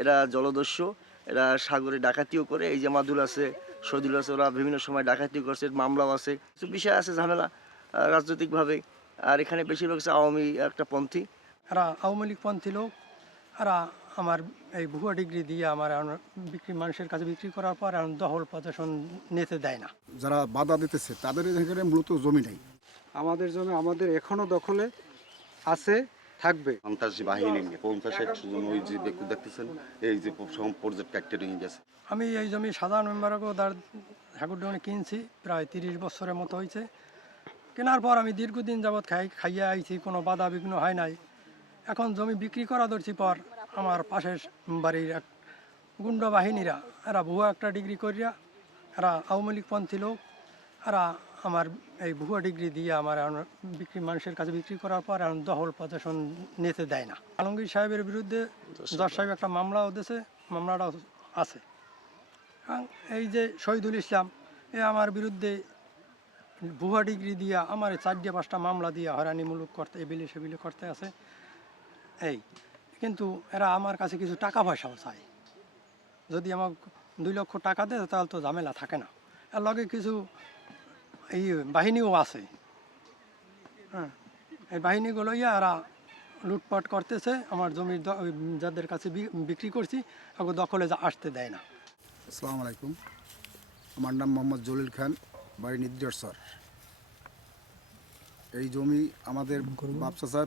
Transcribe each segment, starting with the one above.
এরা জলদস্যু, এরা সাগরে ডাকাতিও করে। এই যে মাদুল আছে, শহীদুল আছে, ওরা বিভিন্ন সময় ডাকাতিও করছে, মামলাও আছে, কিছু বিষয় আছে ঝামেলা রাজনৈতিকভাবে। আর এখানে বেশিরভাগ হচ্ছে আওয়ামী একটা পন্থী। এরা আওয়ামী লীগ পন্থী লোক। এরা আমার এই ভুয়া ডিগ্রি দিয়ে আমার মানুষের কাছে বিক্রি করার পর এখন দখল প্রদর্শন নিতে দেয় না। যারা বাধা দিতেছে তাদের এখানে মূলত জমি নেই। আমাদের জমি আমাদের এখনো দখলে আছে, থাকবে। সন্ত্রাসী বাহিনী নিয়ে 50-100 জন ওই যে দেখতেছেন, এই যে প্রজেক্ট একটা নিয়ে গেছে। আমি এই জমি সাধারণ মেম্বারকেও ঠাকুরডানে কিনছি, প্রায় 30 বছরের মতো হয়েছে। কেনার পর আমি দীর্ঘদিন যাবৎ খাইয়ে আইছি, কোনো বাধা বিঘ্ন হয় নাই। এখন জমি বিক্রি করা ধরছি পর আমার পাশের বাড়ির এক গুন্ডা বাহিনীরা, এরা ভুয়া একটা ডিগ্রি করিয়া, এরা আওয়ামী লীগ পন্থী লোক, এরা আমার এই ভুয়া ডিগ্রি দিয়ে আমার মানুষের কাছে বিক্রি করার পর এখন দখল প্রদর্শন নিতে দেয় না। আলমগীর সাহেবের বিরুদ্ধে জজ সাহেব একটা মামলাও দিয়েছে, মামলাটা আছে। এই যে শহীদুল ইসলাম, আমার বিরুদ্ধে ভুয়া ডিগ্রি দিয়া আমার 4-5টা মামলা দিয়া হয়রানিমূলক করতে এবিলি সেবিলি করতে আছে। কিন্তু এরা আমার কাছে কিছু টাকা পয়সাও চায়। যদি আমার 2 লক্ষ টাকা দেয় তাহলে তো ঝামেলা থাকে না। এর লগে কিছু এই বাহিনীও আছে। হ্যাঁ, এই বাহিনীগুলো এরা লুটপাট করতেছে, আমার জমির যাদের কাছে বিক্রি করছি ওকে দখলে আসতে দেয় না। আসসালামু আলাইকুম, আমার নাম মোহাম্মদ জলিল খান, বাড়ি নিদ্রেশ্বর। এই জমি আমাদের বাপ চাচা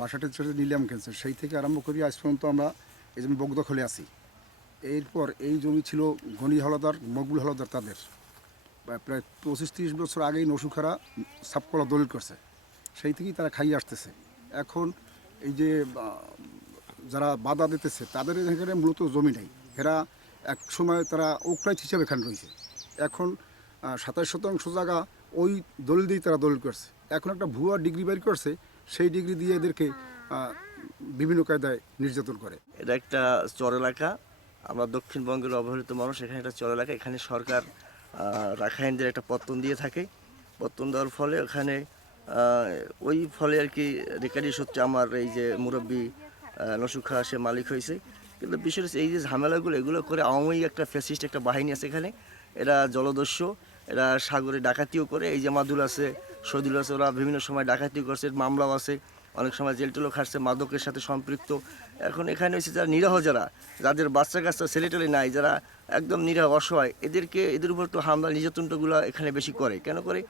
বাসাটি ছেড়ে নিলাম কিনছে, সেই থেকে আরম্ভ করি আজ পর্যন্ত আমরা এই জমি বকদখলে আছি। এরপর এই জমি ছিল গনি হলদার, মকবুল হলদার, তাদের প্রায় 25-30 বছর আগেই নসুখারা সাপকলা দলিল করছে, সেই থেকেই তারা খাইয়ে আসতেছে। এখন এই যে যারা বাধা দিতেছে তাদের এখানে মূলত জমি নেই। এরা এক সময় তারা ওকরাইট হিসেবে এখানে রয়েছে। এখন 27% জায়গা ওই দলিল দিয়েই তারা দলিল করছে। এখন একটা ভুয়া ডিগ্রি বের করছে, সেই ডিগ্রি দিয়ে এদেরকে বিভিন্ন কায়দায় নির্যাতন করে। এটা একটা চর এলাকা, আমরা দক্ষিণবঙ্গের অবহেলিত মানুষ। এখানে একটা চর এলাকা, এখানে সরকার রাখাইনদের একটা পত্তন দিয়ে থাকে। পত্তন দেওয়ার ফলে ওখানে ওই ফলে আর কি রেকারি সূত্রে আমার এই যে মুরব্বী নসুখা সে মালিক হয়েছে। কিন্তু বিশেষ এই যে ঝামেলাগুলো এগুলো করে আওয়ামী একটা ফ্যাসিস্ট একটা বাহিনী আছে এখানে, এরা জলদস্যু, এরা সাগরে ডাকাতিও করে। এই যে মাদুল আছে, শহীদুল আছে, ওরা বিভিন্ন সময় ডাকাতিও করছে, মামলাও আছে, অনেক সময় জেল টেলও খাটছে, মাদকের সাথে সম্পৃক্ত। এখন এখানে হচ্ছে যারা নিরহ, যাদের বাচ্চা কাচ্চা ছেলেটেলে নাই, যারা একদম নিরহ অসহায়, এদের উপর তো হামলা নির্যাতনটাগুলো এখানে বেশি করে। কেন করে?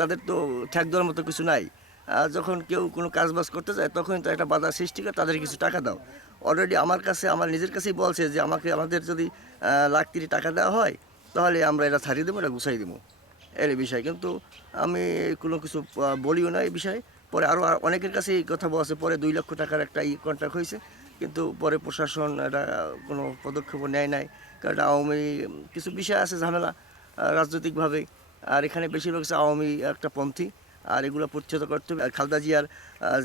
তাদের তো ঠ্যাক দেওয়ার মতো কিছু নাই। যখন কেউ কোনো কাজবাজ করতে যায় তখন তো একটা বাধা সৃষ্টি করে, তাদের কিছু টাকা দাও। অলরেডি আমার নিজের কাছেই বলছে যে আমাদের যদি 1,30,000 টাকা দেওয়া হয় তাহলে আমরা এটা ছাড়িয়ে দেবো, এটা গুছাই দেবো, এর বিষয়। কিন্তু আমি কোনো কিছু বলিও না এই বিষয়ে। পরে আরও অনেকের কাছে এই কথা বলছে, পরে 2 লক্ষ টাকার একটা কন্ট্রাক্ট হয়েছে, কিন্তু পরে প্রশাসন এটা কোনো পদক্ষেপও নেয় নাই। কারণ আওয়ামী কিছু বিষয় আছে ঝামেলা রাজনৈতিকভাবে। আর এখানে বেশিরভাগ হচ্ছে আওয়ামী একটা পন্থী, আর এগুলো প্রতিহত করতে হবে। খালেদা জিয়ার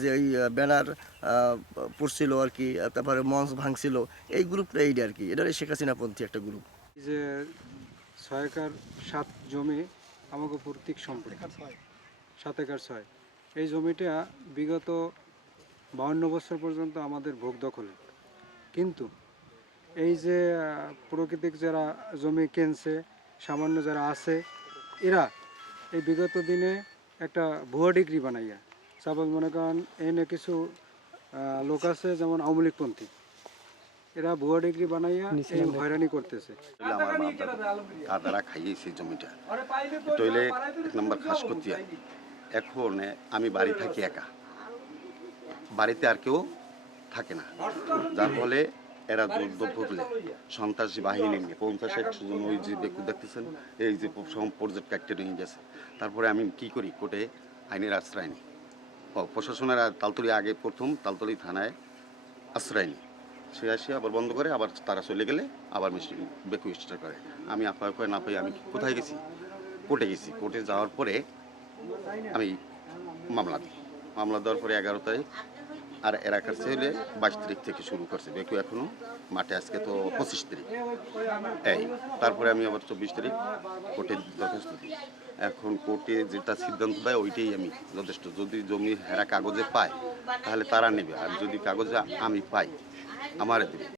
যে ওই ব্যানার পড়ছিল আর কি, তারপরে মঞ্চ ভাঙছিল, এই গ্রুপটা এইটা আর কি, এটা শেখ হাসিনা পন্থী একটা গ্রুপ। যে 6 একর 7 জমি আমাকে পৈতৃক সম্পত্তি, 7 একর 6। এই জমিটা বিগত 52 বছর পর্যন্ত আমাদের ভোগ দখলে। কিন্তু এই যে প্রাকৃতিক যারা জমি কিনছে, সামান্য যারা আছে, এরা এই বিগত দিনে একটা ভুয়া ডিগ্রি বানাইয়া, সাপোজ মনে করেন এনে কিছু লোক আছে যেমন আওয়ামী লীগপন্থী, এরা ভুয়া ডিগ্রি বানাইয়া এই হয়রানি করতেছে। আমার তারা খাইয়েছে জমিটা, টইলে 1 নম্বর খাস করতে। এখন আমি বাড়ি থাকি একা, বাড়িতে আর কেউ থাকে না, যার ফলে এরা দৌড়লে সন্ত্রাসী বাহিনী নিয়ে 50-100 জন ওই যে দেখতেছেন, এই যে প্রজেক্ট একটা নিয়ে গেছে। তারপরে আমি কি করি, কোর্টে আইনের আশ্রয় নিই। প্রশাসনের তালতলি আগে প্রথম তালতলি থানায় আশ্রয় নিই, সে আসে আবার বন্ধ করে, আবার তারা চলে গেলে আবার বেকু স্টার করে। আমি আপনার করে না পাই, আমি কোথায় গেছি, কোর্টে গেছি। কোর্টে যাওয়ার পরে আমি মামলা দিই। মামলা দেওয়ার পরে 11 তারিখ, আর এরা কাছে হলে 22 তারিখ থেকে শুরু করছে বেকু, এখনও মাঠে। আজকে তো 25 তারিখ। তারপরে আমি আবার 24 তারিখ কোর্টে দরখাস্ত দিই। এখন কোর্টে যেটা সিদ্ধান্ত দেয় ওইটাই আমি যথেষ্ট। যদি জমি হেরা কাগজে পায় তাহলে তারা নেবে, আর যদি কাগজে আমি পাই আমার দেবে।